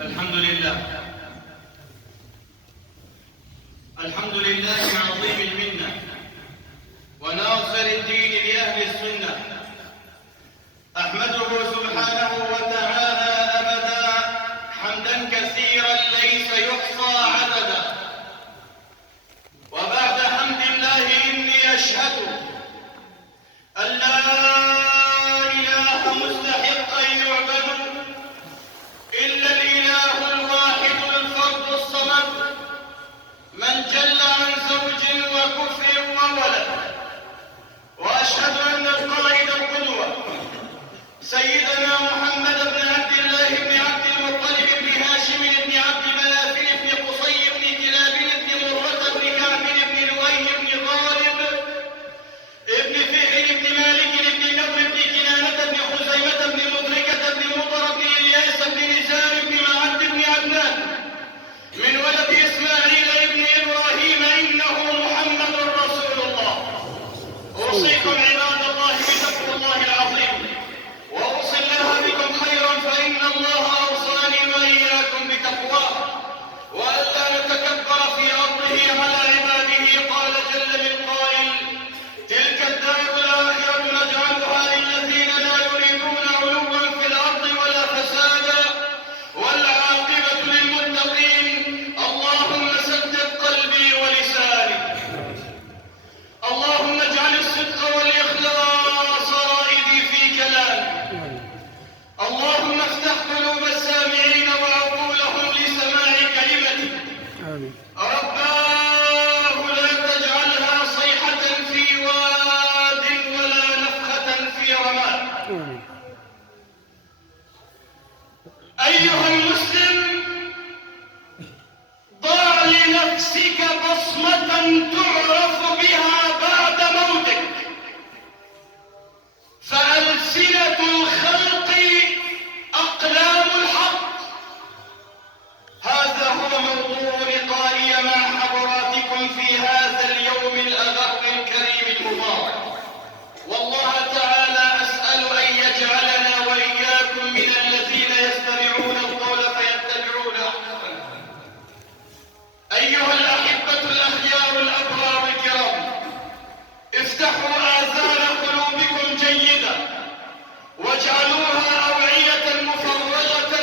الحمد لله. الحمد لله عظيم المنة وناصر الدين لأهل السنة. أحمده سبحانه وتعالى أبدا حمدا كثيرا ليس يحصى عددا. وبعد حمد الله إني أشهد أن لا إله مستحق أن يعبد إلا الإله الواحد الفرد الصمد، من جل عن زوج وكفر وولد. وأشهد أن القائد القدوة سيدنا محمد بن عبد الله بن عبد المطلب بن هاشم بن عبد مناف بن قصي بن كلاب بن مرة بن كعب بن لؤي بن غالب بن فهر بن مالك بن نضر بن كنانة بن خزيمة بن مدركة بن مضر بن إلياس بن نزار بن معد بن عدنان من ولد إسماعيل بن إبراهيم، إنه محمد رسول الله. أوصيكم عباد الله بتقوى الله العظيم، وأوصي الله بكم خيرا، فإن الله أوصاني وإياكم بتقواه، وألا نتكبر في أرضه على عباده. قال جل من قائل: تلك الدار الآخرة نجعلها للذين لا يريدون علوا في الأرض ولا فسادا والعاقبة للمتقين. اللهم سدد قلبي ولساني، اللهم اجعل الصدق والإخلاص رائدي في كلامي، اللهم افتح قلوب السامعين وعقولهم لسماع كلمتك. رباه لا تجعلها صيحة في واد ولا نفخة في رماد. أيها المسلم، ضع لنفسك بصمة تعرف بها بعد موتك، فألسنة الخلق أقلام الحق. هذا هو موضوع لقائي مع حضراتكم في هذا اليوم الأغر الكريم المبارك. والله تعالى أسأل أن يجعلنا وإياكم من الذين يستمعون القول فيتبعون أحسنه. أيها الأحبة الأخيار الأبرار الكرام، افتحوا آذان قلوبكم جيدا واجعلوها أوعية مفرغة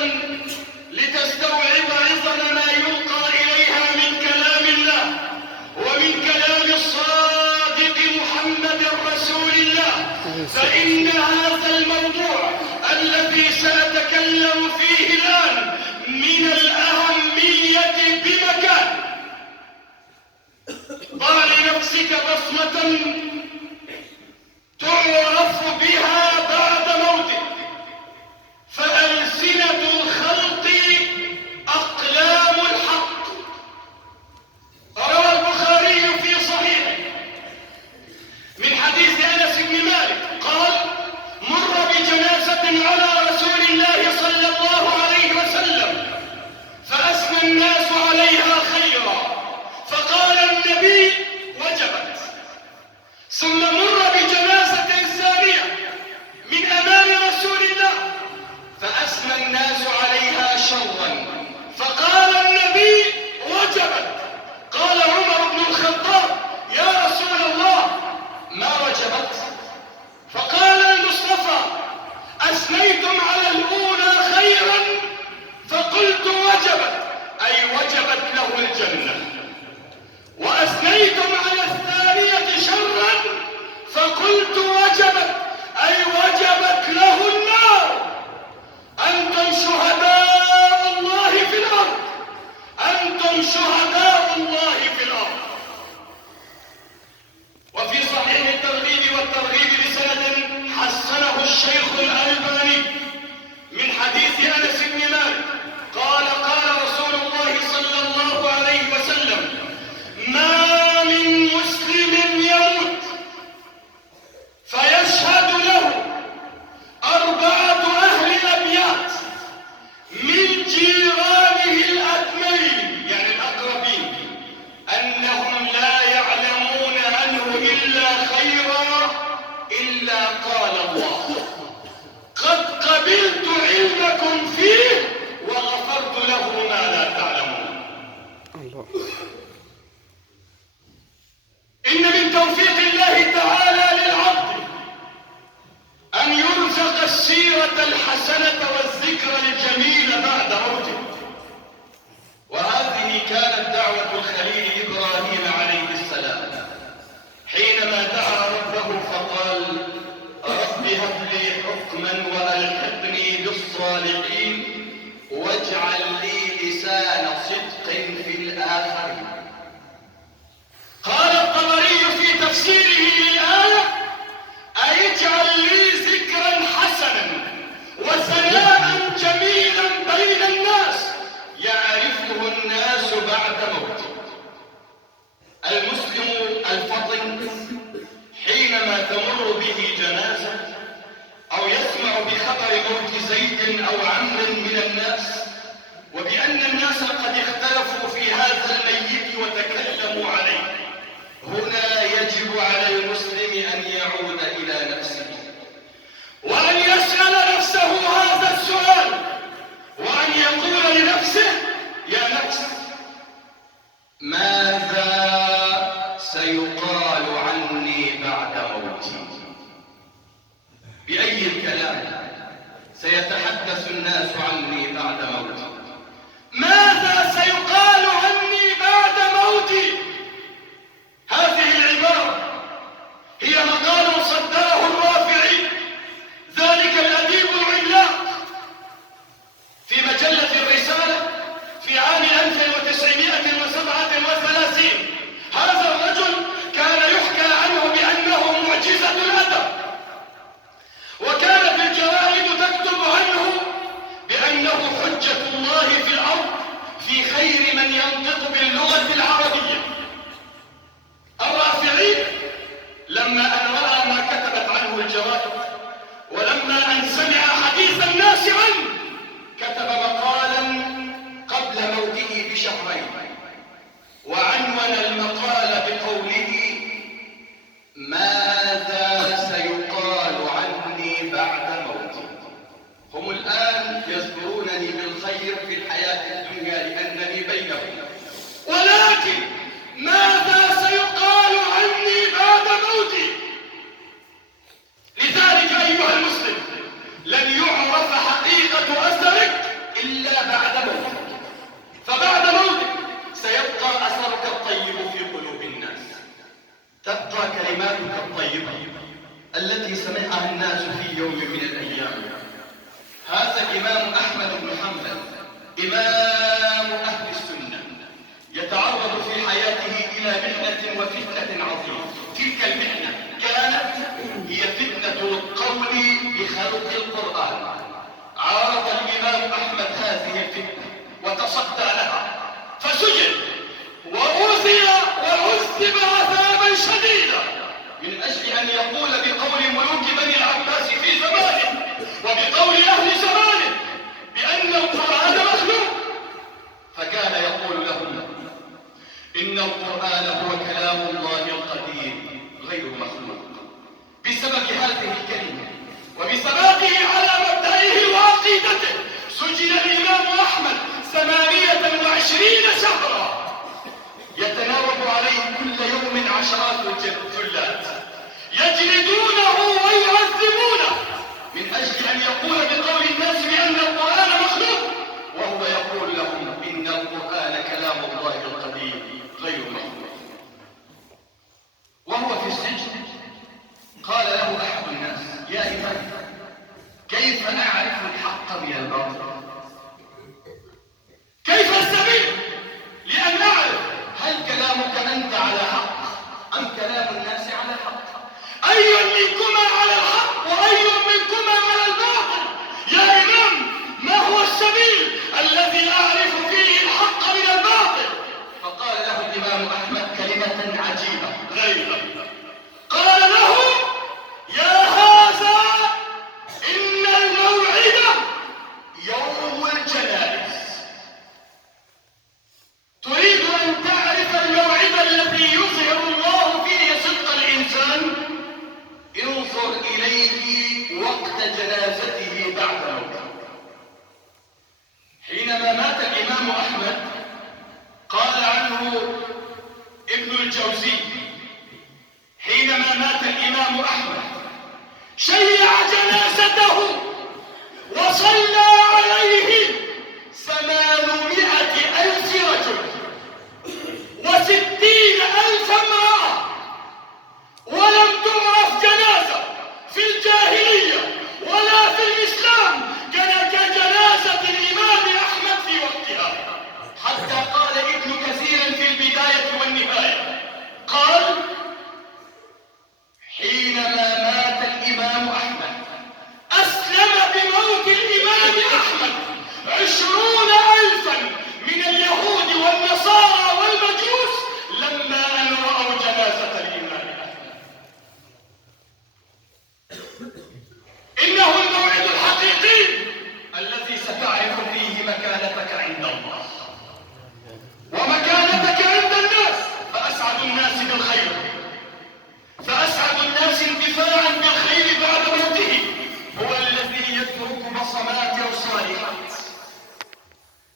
لتستوعب عظم ما يلقى إليها من كلام الله ومن كلام الصادق محمد رسول الله. فإن هذا الموضوع الذي سنتكلم فيه الآن من الأهمية بمكان. ضع لنفسك بصمة تعرف بها بعد موتك، فألسنة الخلق أقلام الحق. روى البخاري في صحيحه من حديث أنس بن مالك قال: مر بجنازة على رسول الله صلى الله عليه وسلم فأثنى الناس عليها خيرا، فقال النبي: وجبت. ثم مر بجنازة ثانية من أمام رسول الله فأثنى الناس عليها شرا، فقال النبي: وجبت. قال عمر بن الخطاب: يا رسول الله، ما وجبت؟ فقال المصطفى: أثنيتم على الأولى خيرا فقلت وجبت، أي وجبت له الجنة، وأثنيتم على الثانية شرا فقلت وجبت، أي وجبت له النار. أنتم شهداء الله في الأرض، أنتم شهداء الله في الأرض. وفي صحيح الترغيب والترغيب بسند حسنه الشيخ الألباني من حديث أنس بن مالك قال: قال رسول الله صلى الله عليه وسلم: ما من مسلم يموت فيشهد له 4 أهل أبيات من جيرانه الأدمين، يعني الأقربين، أنهم لا يعلمون عنه إلا خيرا إلا قال الله: قد قبلت علمكم فيه وغفرت له السيرة الحسنة والذكر الجميل بعد موته. وهذه كانت دعوة الخليل إبراهيم عليه السلام حينما دعا ربه فقال: رب هب لي حكما وألحقني بالصالحين واجعل لي لسان صدق في الآخرين. قال الطبري في تفسيره للآية: أي اجعل لي ذكرا حسنا وثناء جميلا بين الناس يعرفه الناس بعد موته. المسلم الفطن حينما تمر به جنازة أو يسمع بخبر موت زيد أو عمرو من الناس وبأن الناس قد اختلفوا في هذا الميت وتكلموا عليه، هنا يجب على المسلم أن يعود إلى نفسه وأن يسأل نفسه هذا السؤال، وأن يقول لنفسه: يا نفس، ماذا سيقال عني بعد موتي؟ بأي الكلام سيتحدث الناس عني بعد موتي؟ ماذا سيقال عني بعد موتي؟ هذه العبارة هي مقال صدره الرافعي، ذلك الأديب العملاق، في مجلة الرسالة في عام 1937. هذا الرجل كان يحكى عنه بأنه معجزة الأدب، وكانت الجرائد تكتب عنه بأنه حجة الله في الأرض في خير من ينطق باللغة العربية. الرافعي لما أن رأى ما كتبت عنه الجرائد ولما أن سمع حديث الناس عنه كتب مقالا قبل موته بشهرين، وعنون المقال بقوله: ماذا سيقال عني بعد موتي؟ هم الآن يذكرونني بالخير في الحياة الدنيا لأنني بينهم، ولكن ماذا سيقال عني بعد موتي؟ لذلك أيها المسلم، لن يعرف حقيقة أثرك إلا بعد موتك، فبعد موتك سيبقى أثرك الطيب في قلوب الناس، تبقى كلماتك الطيبة التي سمعها الناس في يوم من الأيام. هذا الإمام أحمد بن حنبل إمام أهل السنة يتعرض في حياته إلى محنة وفتنة عظيمة. تلك المحنة كانت هي فتنة القول بخلق القرآن. عارض الإمام أحمد هذه الفتنة وتصدى لها فسجن وأوذي وعذب عذابا شديدا من أجل أن يقول بقول ملوك بني العباس في زمانه وبقول أهل زمانه بأن القرآن مخلوق، فكان يقول لهم: إن القرآن هو كلام الله القديم غير مخلوق. بسبب هذه الكلمة وبثباته على مبدئه وعقيدته سجن الإمام أحمد 28 شهرا، يتناوب عليه كل يوم عشرات الجلاد يجلدونه ويعذبونه من أجل أن يقول بقول الناس بأن القرآن مخلوق، وهو يقول لهم: إن القرآن كلام الله القديم غير مخلوق. وهو في السجن قال له أحد الناس: يا إمام، كيف أعرف الحق من الباطل؟ كيف السبيل لأن أعرف هل كلامك أنت على حق أم كلام الناس على حق؟ أي منكما على الحق وأي منكما على الباطل؟ يا إمام، ما هو السبيل الذي أعرف فيه الحق من الباطل؟ فقال له الإمام أحمد كلمة عجيبة غريبة، قال له: يا هذا، إن الموعد يوم بصمات صالحات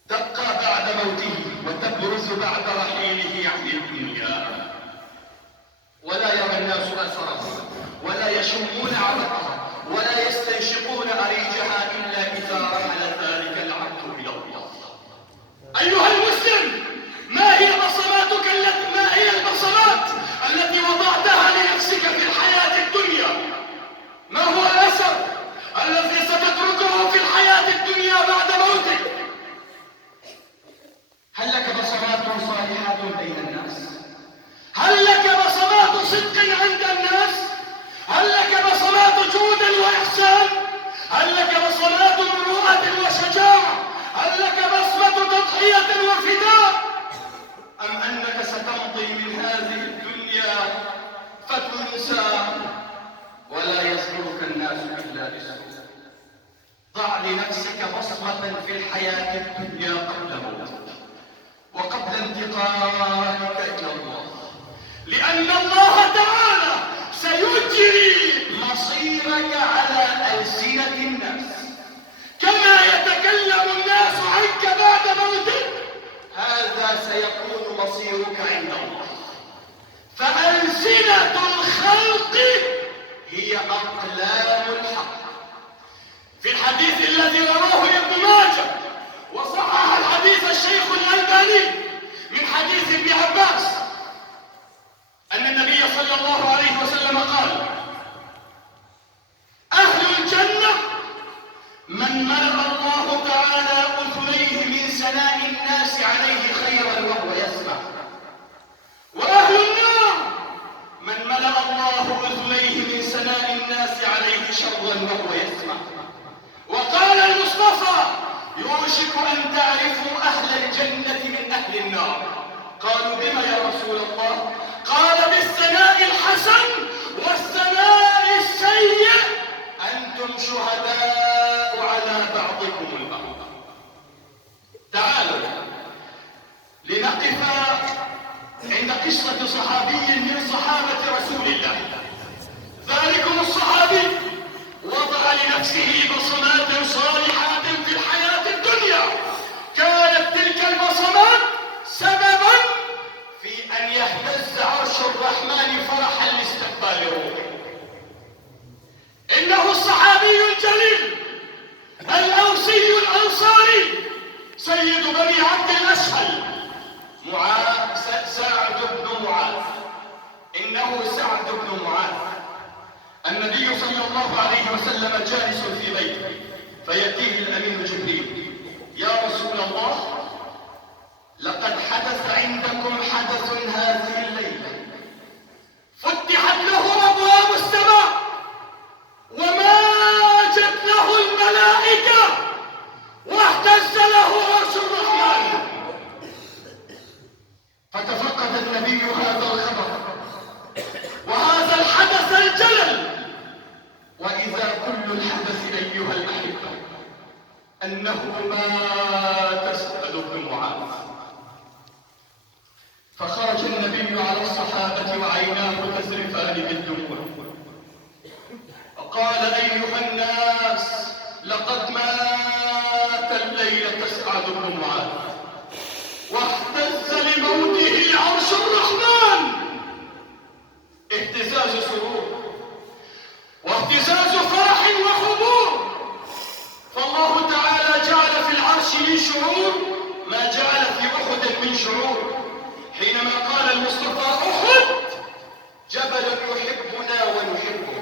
تبقى بعد موته وتبرز بعد رحيله عن الدنيا، ولا يرى الناس أثرها ولا يشمون عرقها ولا يستنشقون أريجها إلا إذا رحل ذلك العبد إلى الله. أيها المسلم، ما هي البصمات التي وضعتها لنفسك في الحياة الدنيا؟ ما هو الأثر الذي ستتركه في الحياة الدنيا بعد موتك؟ هل لك بصمات صالحات بين الناس؟ هل لك بصمات صدق عند الناس؟ هل لك بصمات جود وإحسان؟ هل لك بصمات مروءة وشجاعة؟ هل لك بصمة تضحية وفداء؟ أم أنك ستمضي من هذه الدنيا فتنسى ولا يذكرك الناس إلا بسوء؟ ضع لنفسك بصمة في الحياة الدنيا قبل موتك وقبل انتقالك إلى الله، لأن الله تعالى سيجري مصيرك على ألسنة الناس. كما يتكلم الناس عنك بعد موتك هذا سيكون مصيرك عند الله. فألسنة الخلق هي أقلام الحق. في الحديث الذي رواه ابن ماجه وصحح الحديث الشيخ الألباني من حديث ابن عباس أن النبي صلى الله عليه وسلم قال: أهل الجنة من ملأ الله تعالى أذنيه من ثناء الناس عليه خيرا وهو يسمع، وأهل النار من ملأ الله أذنيه من ثناء الناس عليه شرا وهو يسمع. وقال المصطفى: يوشك أن تعرفوا أهل الجنة من أهل النار. قالوا: بما يا رسول الله؟ قال: بالثناء الحسن والثناء السيء أنتم شهداء على بعضكم البعض. تعالوا لنقف عند قصة صحابي من صحابة رسول الله. ذلكم الصحابي وضع لنفسه بصمات صالحات في الحياة الدنيا، كانت تلك البصمات سببا في أن يهتز عرش الرحمن فرحا لاستقبال روحه. إنه الصحابي الجليل الأوسي الأنصاري سيد بني عبد الأشهل سعد بن معاذ. إنه سعد بن معاذ. النبي صلى الله عليه وسلم جالس في بيته فيأتيه الأمين جبريل: يا رسول الله، لقد حدث عندكم حدث هذه الليلة، فتحت له أبواب السماء وماجت له الملائكة واهتز له عرش الرحمن. فتفقد النبي هذا الخبر وهذا الحدث الجلل، وإذا كل الحدث أيها الأحبة أنه مات سعد بن معاذ. فخرج النبي على الصحابة وعيناه تذرفان بالدموع وقال: أيها الناس، لقد مات الليلة سعد بن معاذ واهتز لموته عرش الرحمن. اهتزاز سرور واهتزاز فرح وحبور. فالله تعالى جعل في العرش من شعور ما جعل في أحد من شعور. حينما قال المصطفى: أحد جبل يحبنا ونحبه.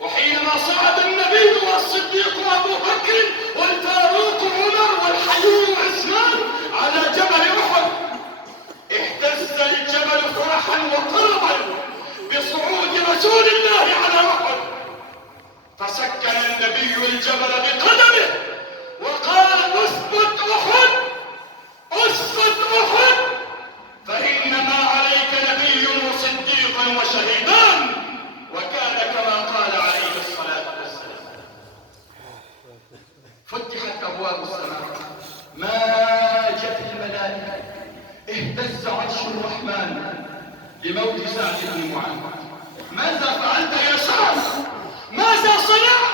وحينما صعد النبي والصديق أبو بكر والفاروق عمر والحيي عثمان على جبل أحد اهتز الجبل فرحا وطربا بصعود رسول الله على أحد. فسكن النبي الجبل بقدمه وقال: اثبت أحد، اثبت أحد، فإنما عليك نبي وصديق وشهيدان. وكان كما قال عليه الصلاة والسلام. فتحت أبواب السماء، ماجت الملائكة، اهتز عرش الرحمن لموت سعد بن معاذ. ماذا فعلت يا سعد؟ ماذا صنعت؟